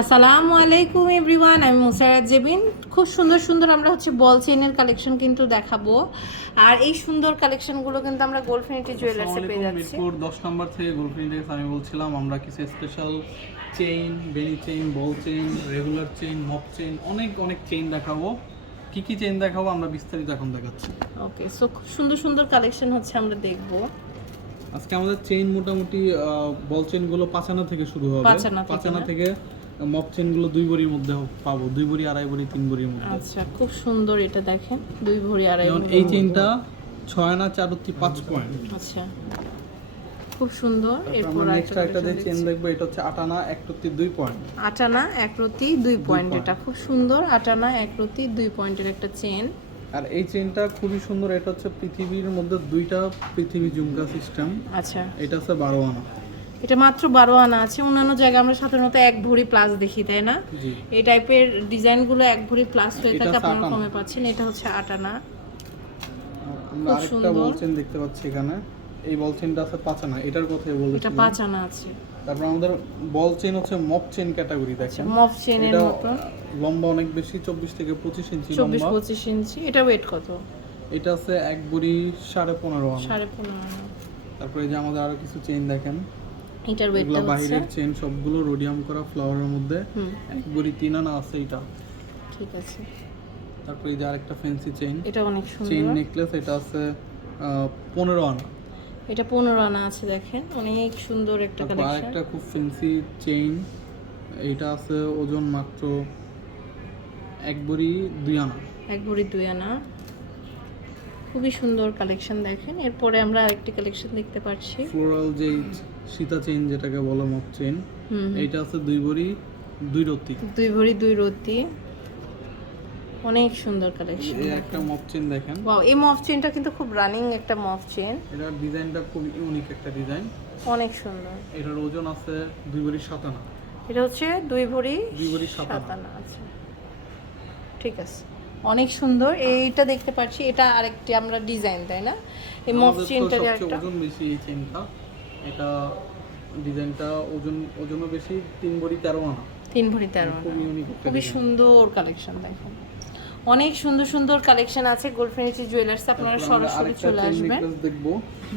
আসসালামু আলাইকুম এভরিওয়ান আমি মুসারাত জেবিন। খুব সুন্দর সুন্দর আমরা হচ্ছে বল চেইনের কালেকশন কিন্তু দেখাবো। আর এই সুন্দর কালেকশনগুলো কিন্তু আমরা গোল্ডফিনিটি জুয়েলার্সে পেয়ে যাচ্ছি। মিরপুর দশ নম্বর থেকে গোলফিন থেকে আমি বলছিলাম আমরা কিছু স্পেশাল চেইন বেনি chain ball chain regular chain mop chain অনেক অনেক চেইন দেখাবো। কি কি চেইন দেখাবো আমরা বিস্তারিত এখন দেখাচ্ছি। ওকে সো খুব সুন্দর সুন্দর কালেকশন হচ্ছে আমরা দেখব। আজকে আমাদের চেইন মোটামুটি বল চেইনগুলো পাঁচানা থেকে শুরু হবে। পাঁচানা থেকে পাঁচানা না? থেকে মপ চেইনগুলো দুই বড়ির মধ্যে পাবো দুই বড়ি আড়াই বড়ি তিন বড়ির মধ্যে। আচ্ছা খুব সুন্দর এটা দেখেন দুই ভরি আড়াই যেমন ভরি। এই চেইনটা ছয় আনা চারতি পাঁচ পয়েন্ট আচ্ছা খুব সুন্দর এরপর নেক্সট একটা যে দেখছি। দেখব এটা হচ্ছে আটানা একটতি দুই পয়েন্ট আটানা এক রতি দুই পয়েন্ট এটা খুব সুন্দর আটানা এক রতি দুই পয়েন্টের একটা চেন। আর এই চেইনটা খুবই সুন্দর এটা হচ্ছে পৃথিবীর মধ্যে দুইটা পৃথিবী জুমকা সিস্টেম আচ্ছা। এটা হচ্ছে বারো আনা। এটা মাত্র বারো আনা আছে। অন্যান্য জায়গায় আমরা সাধারণত এক ভরি প্লাস দেখি তাই না? এই টাইপের ডিজাইনগুলো এক ভরি প্লাস হয়ে থাকে আপনারা কমে পাচ্ছেন। এটা হচ্ছে আট আনা। খুব আরেকটা সুন্দর। বলছেন দেখতে পাচ্ছি এখানে। এই বল চেনটা আছে পাঁচ আনা এটার কথাই এটা পাঁচ আনা আছে। তারপর আমাদের বল চেন হচ্ছে মপ চেন ক্যাটাগরি দেখেন। মফ চেনের মতো। লম্বা অনেক বেশি চব্বিশ থেকে পঁচিশ ইঞ্চি চব্বিশ লম্বা পঁচিশ ইঞ্চি এটা ওয়েট কত? এটা আছে এক বুড়ি সাড়ে পনেরো আনা। সাড়ে পনেরো আনা। তারপরে যে আমাদের আরও কিছু চেন দেখেন। এটার এগুলো ওয়েটটা হচ্ছে বাহিরের চেন সবগুলো রোডিয়াম করা ফ্লাওয়ারের মধ্যে এক বুড়ি তিন আনা আছে এটা। ঠিক আছে। তারপরে এই যে আরেকটা ফ্যান্সি চেইন এটা অনেক চেইন সুন্দর। নেকলেস এটা আছে পনেরো আনা। এটা পনেরো আনা আছে দেখেন অনেক সুন্দর একটা কালেকশন আরেকটা খুব ফ্যান্সি চেইন এইটা আছে ওজন মাত্র এক বড়ি দুই আনা। এক ভরি দুই আনা। খুবই সুন্দর কালেকশন দেখেন। এরপরে আমরা আরেকটি কালেকশন দেখতে পাচ্ছি। ফ্লোরাল যে সীতা চেইন যেটাকে বলো মক চেইন। এইটা আছে দুই বড়ি দুই রত্তি। দুই ভরি দুই রতি অনেক সুন্দর কালেকশন এই একটা মক চেইন দেখেন। ওয়াও এই মফ চেনটা কিন্তু খুব রানিং একটা মফ চেন এটার ডিজাইনটা খুব ইউনিক একটা ডিজাইন। অনেক সুন্দর। এটার ওজন আছে দুই বড়ি সাত আনা এটা হচ্ছে দুই ভরি দুই ভরি সাত সাত আনা আনা আচ্ছা। ঠিক আছে। অনেক সুন্দর। এইটা দেখতে পাচ্ছি। এটা আরেকটি আমরা ডিজাইন তাই না? এই মফ তো চেনটার একটা ওজন বেশি এই চেইনটা। এটা ডিজাইনটা ওজন ওজনও বেশি তিন ভরি তেরো আনা। তিন ভরি তেরো খুবই সুন্দর কালেকশন দেখেন অনেক সুন্দর সুন্দর কালেকশন আছে গোল্ড ফিনিচি জুয়েলার্স আপনারা সরাসরি চলে আসবেন। দেখব।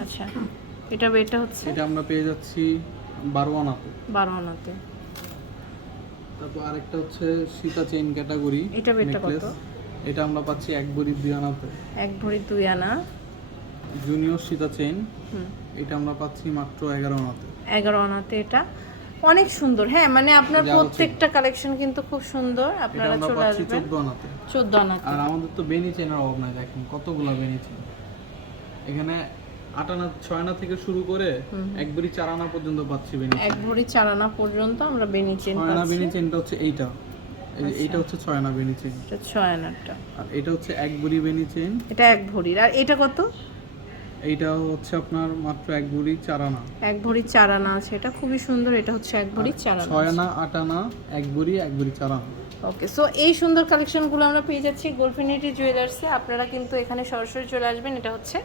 আচ্ছা এটা এটা হচ্ছে? এটা আমরা পেয়ে যাচ্ছি বারো আনাতে। বারো আনাতে। তারপর আরেকটা হচ্ছে সীতা চেইন ক্যাটাগরি এটা বেটা কত? এটা আমরা পাচ্ছি এক ভরি দুই আনাতে। এক ভরি দুই আনা। জুনিয়র সীতা চেইন এটা আমরা পাচ্ছি মাত্র এগারো আনাতে। এগারো আনাতে এটা। অনেক সুন্দর। হ্যাঁ মানে আপনার প্রত্যেকটা কালেকশন কিন্তু খুব সুন্দর। আপনারা চলে আসবেন। চোদ্দ আনাতে। চোদ্দ আনাতে। আর আমাদের তো বেনি চেনের অভাব নাই দেখেন কতগুলা বেনি চেন এখানে আট আনা ছয় আনা থেকে শুরু করে এক ভরি চার আনা পর্যন্ত পাচ্ছি বেনি এক ভরি চার আনা পর্যন্ত আমরা বেনি চেন ছয় আনা বেনি চেনটা হচ্ছে এইটা। এই- এইটা হচ্ছে ছয় আনা বেনি চেন এটা ছয় আনারটা। আর এটা হচ্ছে এক ভরি বেনি চেন এটা এক ভরির। আর এটা কত? এইটা হচ্ছে আপনার মাত্র এক ভরি চার আনা। এক ভরি চার আনা আছে। এটা খুবই সুন্দর এটা হচ্ছে এক ভরি চার আনা ছয় আনা আট আনা এক ভরি এক ভরি চার আনা। ওকে সো এই সুন্দর কালেকশনগুলো আমরা পেয়ে যাচ্ছি গোলফিনিটি জুয়েলার্সে আপনারা কিন্তু এখানে সরাসরি চলে আসবেন এটা হচ্ছে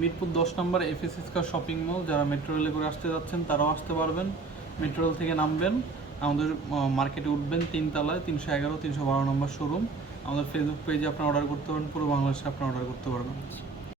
মিরপুর দশ নম্বর এফএসএসকার শপিং মল যারা মেট্রো রেলে করে আসতে যাচ্ছেন তারাও আসতে পারবেন। মেট্রো রেল থেকে নামবেন। আমাদের মার্কেটে উঠবেন তিনতলায় তিনশো এগারো তিনশো বারো নম্বর শোরুম আমাদের ফেসবুক পেজে আপনারা অর্ডার করতে পারেন পুরো বাংলাদেশে আপনারা অর্ডার করতে পারবেন।